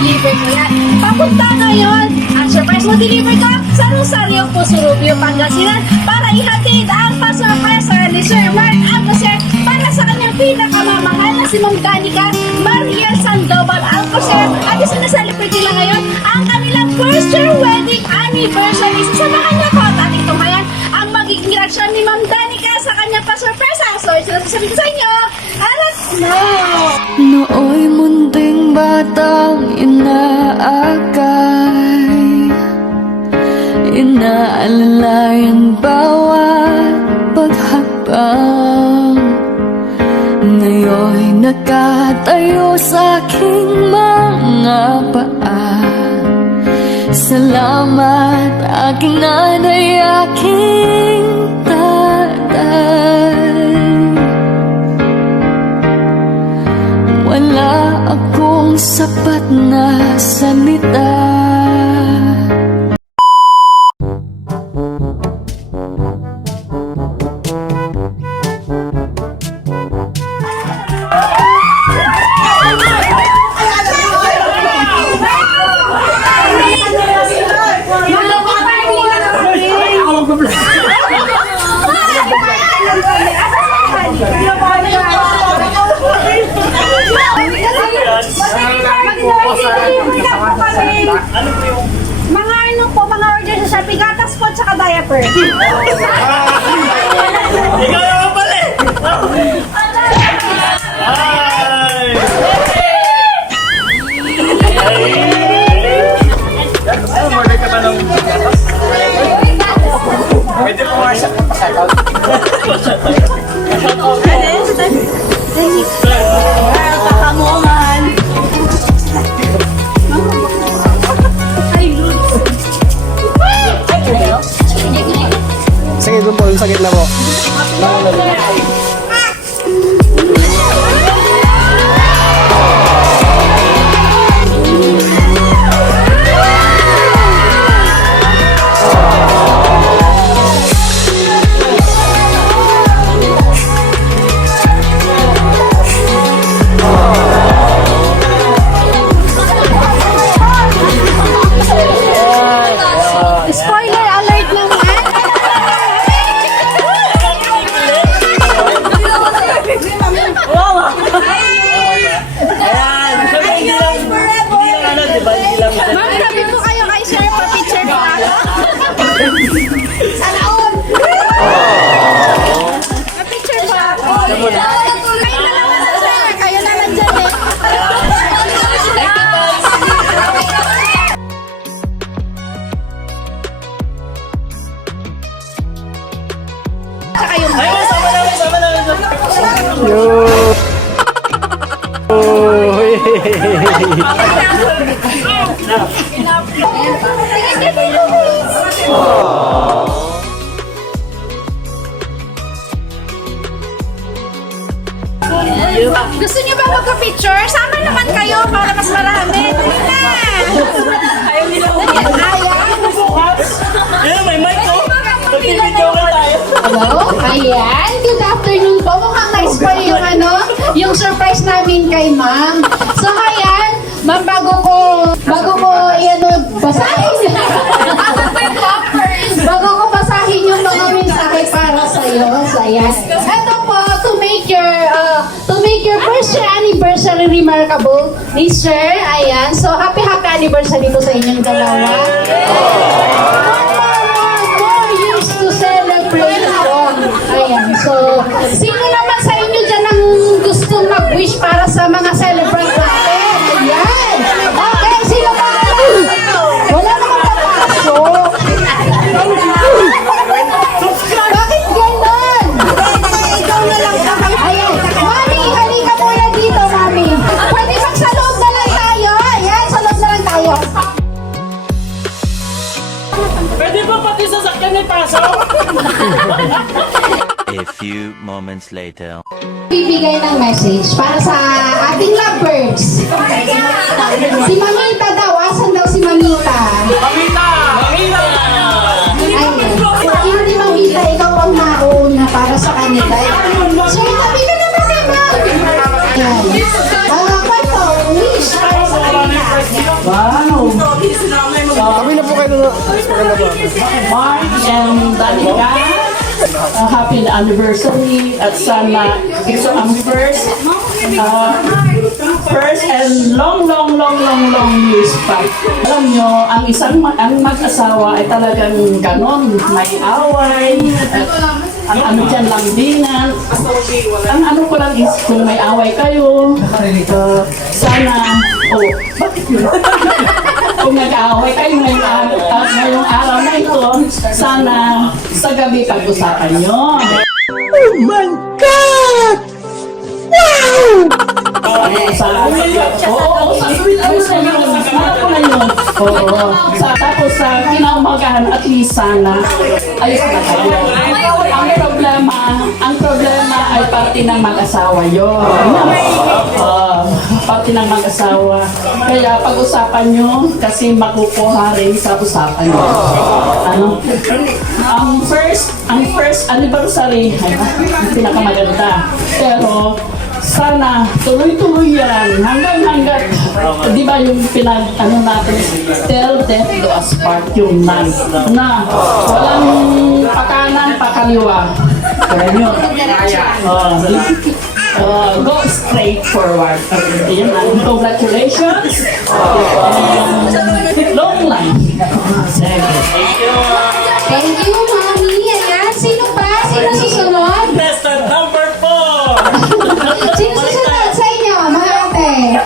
deliver mo yan. Papunta ngayon, ang surprise mo deliver ka sa Rosario Pusurubio, Pangasinan para ihatid ang pasurpresa ni Sir Mark Alcocer para sa kanyang pinakamamahal na si Ma'am Danica Maria Sandoval Alcocer. At isinaselebrate nila ngayon ang kanilang first year wedding anniversary. Sasamahan niyo ko at ating tunghayan ang magiging reaksyon ni Ma'am Danica sa kanyang pasurpresa. So, sinasabi ko sa inyo, let's know! Nooy munting batang inaakay, inaalalayan bawat paghapang. Ngayon'y nakatayo sa aking mga paa. Salamat aking nanay, aking tatay. Wala akong sapat na salita. Mga ano po, mga order sa Shopee, gatas po, tsaka diaper. Ikaw naman pala eh! Ay! Order ka ba ng gatas? Pwede po nga siya kapasagaw. Pakamongan. Sige, doon po, yung sa gitna po. Spoiler alert naman. Ayan! Sabi, hindi lang ano, di ba? Hindi lang Ma'am, sabi po kayo kay Sir pa picture po ako. Sana all. Pa-picture po ako. Kayo na naman sa sir. Kayo na lang dyan eh. Tsaka yung Ayun, sama namin, sama namin. Yo! Gusto niyo ba magka-picture? Sama naman kayo para mas marami. Ayaw nila mo. Ayan. Ayun, may mic ko. Mag-video ka tayo. Hello? Ayan. Good afternoon po. Mukhang nice po yung yung surprise namin kay ma'am. So, ayan. Ma'am, bago ko basahin. Bago ko basahin yung mga mensahe para sa'yo. So, ayan. Ito po, to make your first year anniversary remarkable, Mr. Ayan. So, happy anniversary po sa inyong dalawa. More years to celebrate on. Ayan. So, sino naman sa inyo dyan ang gustong mag-wish para sa mga celebrant natin? Ayan. Okay, sino ba? Wala naman papasok. Bakit ganon? Ikaw na lang. Ayan. Mami, halika muna dito, Mami. Pwede bang sa loob na lang tayo? Ayan, sa loob na lang tayo. Pwede ba pati sasakyan may pasok? A few moments later. Bibigay ng message para sa ating lovebirds. Si Mamita daw. Asan daw si Mamita? Mamita! Mamita! Ay, hindi Mamita. Ikaw ang nauna para sa kanila. So, tabi ka naman naman. Ayan. Kwento, wish para sa kanila. Wow! Kami na po kayo na. Maganda po. Mark and Danica, happy anniversary at sana ito ang first and long years pa. Alam nyo, ang mag-asawa ay talagang ganon, may away, at ang ano dyan lambingan. Ang ano ko lang is kung may away kayo, sana, bakit yun? Kung nag-aaway kayo ngayong araw na ito, sana sa gabi pag-usapan nyo. Oh my God! Wow! Tapos sa kinaumagahan at least sana ayos na kayo. Ang problema ay parte ng mag-asawa yun. Parte ng mag-asawa. Kaya pag-usapan nyo kasi makukuha rin sa usapan nyo. Ang first anniversary ay pinakamaganda. Pero sana tuloy-tuloy yan hanggat di ba yung natin till death do us part yung na walang pakanan pakaliwa kaya nyo go straight forward. Ayan na, congratulations, long life. Thank you, Mami. Ayan, sino pa? Sino susunod? Contestant number 4! Sino susunod sa inyo, mga ate?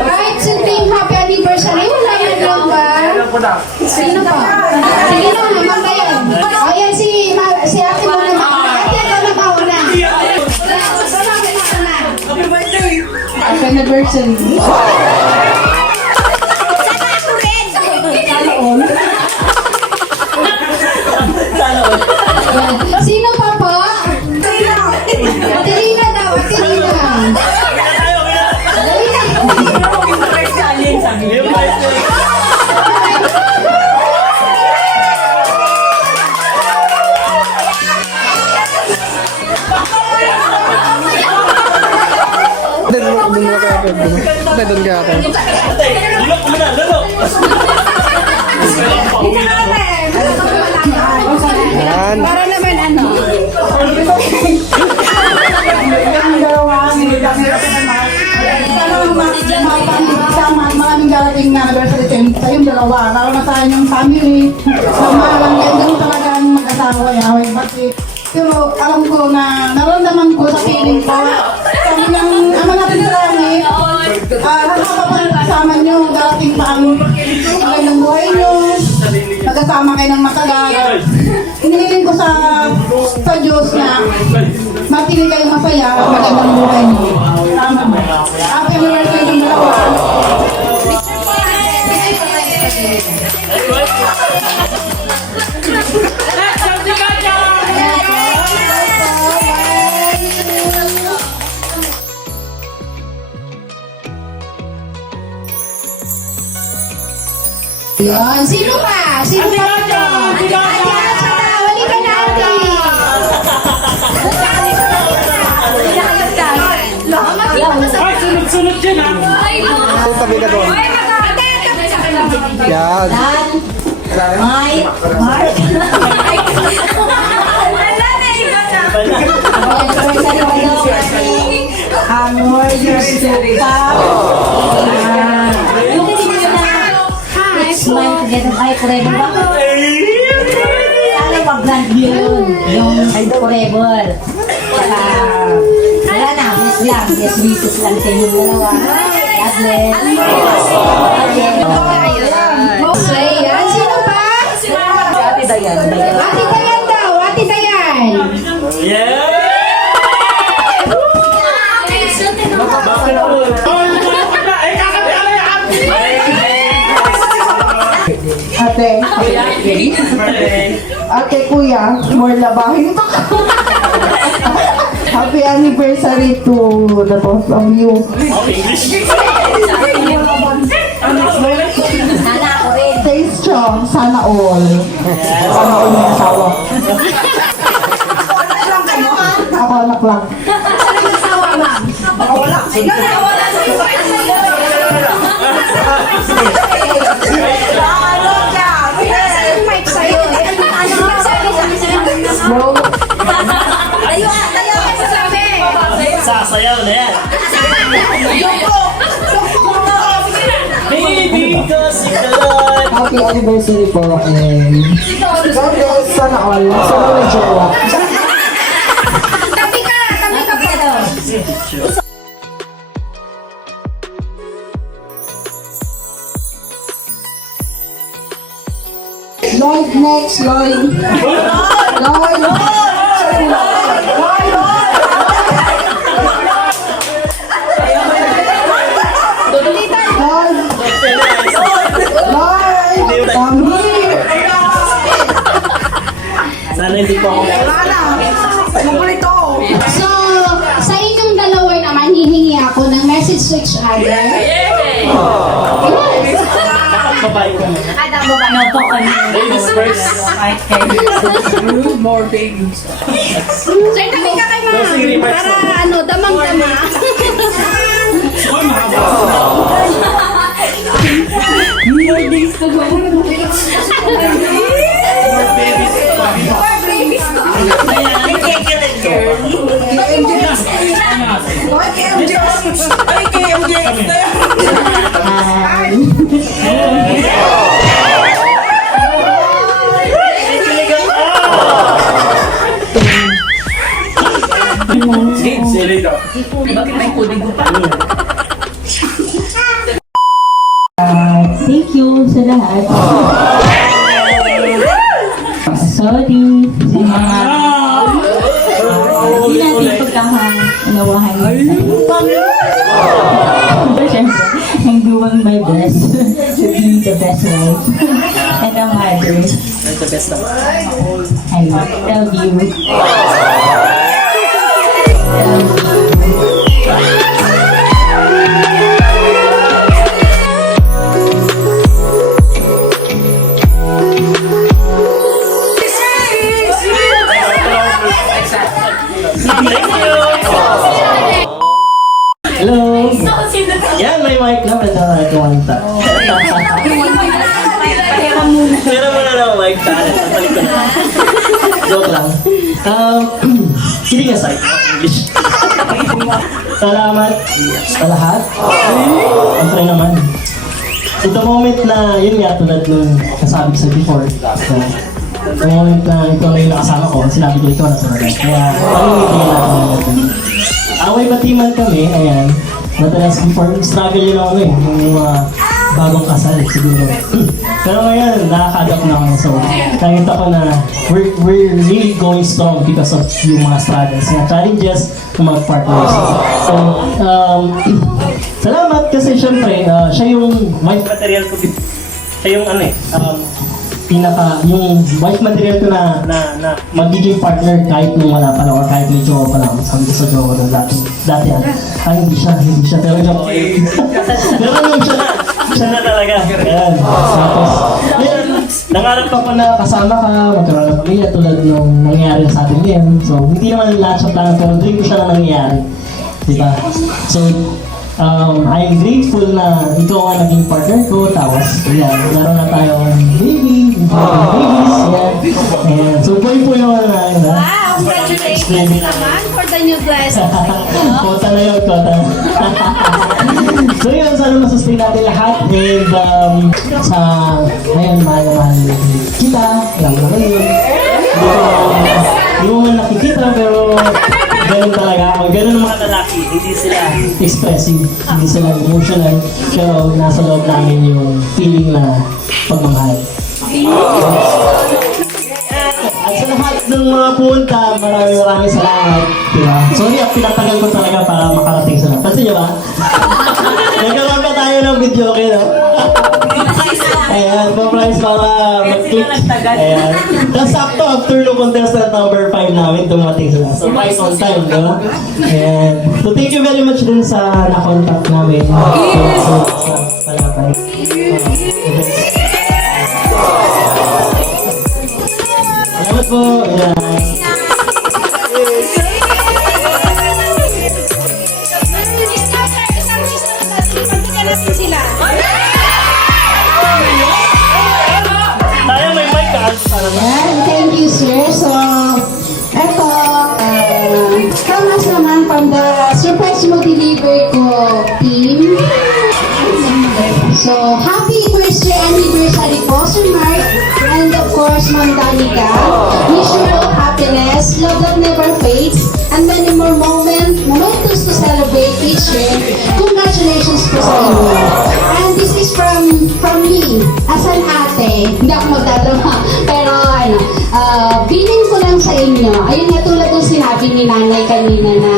Right, sunding happy anniversary. Wala na lang ba? Sino pa? Sige na, mamagayan. O yan, si ate mo na. Ate, ikaw na mauna. Happy anniversary. Sino pa po? Adelina daw, Adelina. Doon ka ate. Lulok mo na, lulok! Yan. Para naman ano? Maraming darating na anniversary kayong dalawa. Lalo na tayo yung family. Samalang ganyan talaga ang mag-asawa yaway. Pero alam ko na naramdaman ko sa feeling ko. Sabi ng ama natin sa langit, habang kasama nyo, darating pa ang magandang buhay nyo. Magkasama kayo ng matagal. Hinihiling ko sa Diyos na matili kayo masaya at magandang buhay nyo. Tama ba? Happy anniversary ng dalawa. Yun, sino pa? Sino pa ito? Wali ka na, ate. Ay, sunod-sunod dyan ha! Doon tabi na doon. Yan. Amor, you're super. Smile together ay forever ba? Sana mag-grant yun. Yung forever. Wala na, bless lang. Yes, wishes lang sa inyong dalawa. God bless. Ayan, sino pa? Ate Dayan. Ate Dayan daw, Ate Dayan. Yeah! Ate kuya, more labahin pa. Happy anniversary to the both of you. Sana ako rin. Stay strong, sana all. Sana all ng asawa. Ako anak lang. Wala. sayaw na yan. Baby, cause you can. Happy anniversary po and God bless sana all. Sana may jowa. Tabi ka po. Lloyd next, Lloyd. Lloyd. Sana hindi po ako. So, sa inyong dalawa naman, hihingi ako ng message to each other. Babae ko na. No po kami. Ladies first. Sir, tabi ka kay ma'am. Para ano, damang-dama. Thank you sa lahat. Sorry sa mga hindi natin pagkakaunawahan Pero syempre, I'm doing my best to be the best wife and a mother. The best naman. I love you. Hello. Yan, may mic na. Ito kumanta. Pero mo na lang, Mike. Balik ko na. Joke lang. Kidding aside. English. Salamat sa lahat. Siyempre naman. Ito moment na, yun nga, tulad nung nasabi ko sa before. So, the moment na ito na yung nakasama ko, sinabi ko ito na sa mga. Kaya, pamimigyan natin natin. Away batiman kami, ayan. Madalas before, struggle yun ako yung mga bagong kasal siguro. Pero ngayon, nakaka-adapt na ako. So, nakita ko na we're really going strong because of yung mga struggles, mga challenges ng mga partners. So, salamat kasi syempre, siya yung wife Material ko din. Siya yung ano eh. yung wife material ko na magiging partner kahit nung wala pa lang or kahit may jowa pa lang. Sabi ko sa jowa ko dati hindi siya, pero jowa ko yun. Pero nung siya na talaga. Ayan. Tapos, nangarap ako na kasama ka, magkaroon ng pamilya tulad nung nangyayari sa atin ngayon. So, hindi naman lahat sa plano, pero dream ko siya na nangyayari. Diba? So, I'm grateful na ikaw ang naging partner ko. Tapos, yan, naroon na tayong babies, yan. Ayan. So, po yung na, yun, ha? Wow, congratulations naman for the new blessing. Kota na yun, kota. So yun, sana masustain natin lahat. And ngayon, mahal kita. Alam mo naman yun. Hindi mo man nakikita, pero ganun talaga ako. Ganun ang mga lalaki. Hindi sila expressive. Hindi sila emotional. Pero nasa loob namin yung feeling na pagmamahal. At sa lahat ng mga punta, maraming salamat. Diba? Sorry, pinatagal ko talaga para makarating sa lahat. Pansin niyo ba? Nagkaroon pa tayo ng video, okay, no? Ayan, pa-price para mag-click. Ayan. Tapos sakto, after no contestant number 5 namin, dumating sila. So, 5 on time, di ba? Ayan. So, thank you very much din sa na-contact namin. Sa Palapay. Salamat po. Ayan. Tayo may mic ka. Yan, thank you, sir. So, eto, kamas naman from the surprise happy first year anniversary po, Sir Mark. And of course, Ma'am Danica. Wish you all happiness, love that never fades, and many more momentos to celebrate each year. Congratulations po sa inyo. And this is from me, as an ate. Hindi ako magdadrama. Pero ano, bilin ko lang sa inyo. Ayun nga tulad ng sinabi ni nanay kanina na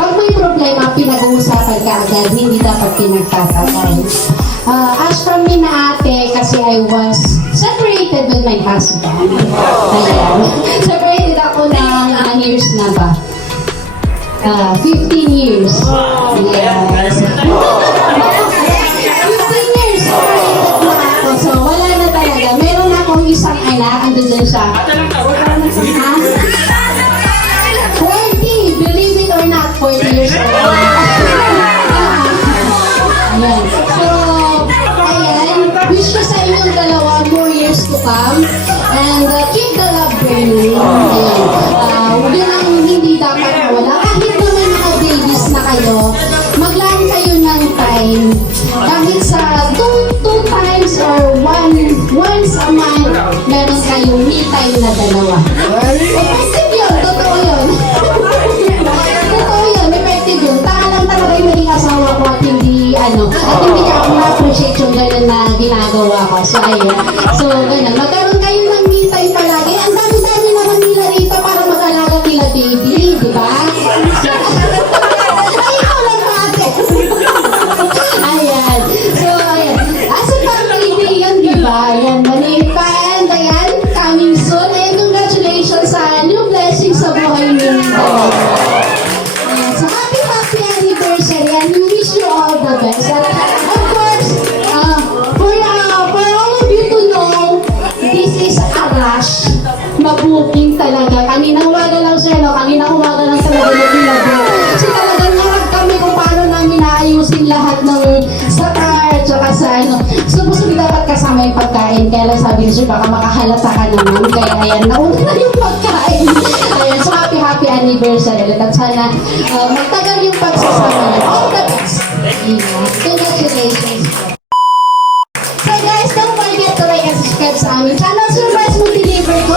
pag may problema, pinag-uusapan ka agad, hindi dapat pinagtatagal. As from me na ate, kasi I was separated with my husband. Ayan. Separated ako ng ilang years na ba? 15 years. Yes. 15 years separated na ako. So, wala na talaga. Meron akong isang anak, andun dyan siya. Ha? 20, believe it or not, 40 years old. Ayan. So, ayan, wish ko sa inyong dalawa more years to come. And keep the love burning. Ayan. Yun ang hindi dapat mawala. Kahit naman mga babies na kayo, maglaan kayo ng time. Kahit sa two times or once a month, meron kayong me time na dalawa. Effective yun, totoo yun. Totoo yun, effective yun. Taka lang talaga yung naging asawa ko at hindi niya ako na-appreciate yung gano'n na ginagawa ko. So, ayun. So, gano'n. Magkaroon kayo ng me time palagi. Ang dami-dami naman nila rito para mag-alaga nila baby, di ba? Ay, ikaw lang pati. Ayan. So, ayan. As a family day yun, di ba? Ayan, maliit pa. And ayan, coming soon. And congratulations sa new blessings sa buhay niyo. So, happy anniversary and we wish you all the best. And of course, for all of you to know, this is a rush. Mabuking talaga. Kanina umaga lang siya, no? Kanina umaga lang talaga nag-ilago. Kasi talagang narag kami kung paano namin naayusin lahat ng sa car, tsaka sa So, gusto dapat kasama yung pagkain. Kaya lang sabi niya, baka makahalata ka naman. Kaya ayan, nauna na yung pagkain. Ayan, so happy anniversary. At sana magtagal yung pagsasama niya. All the best. Congratulations. So guys, don't forget to like and subscribe sa aming channel. Surprise mo deliver ko.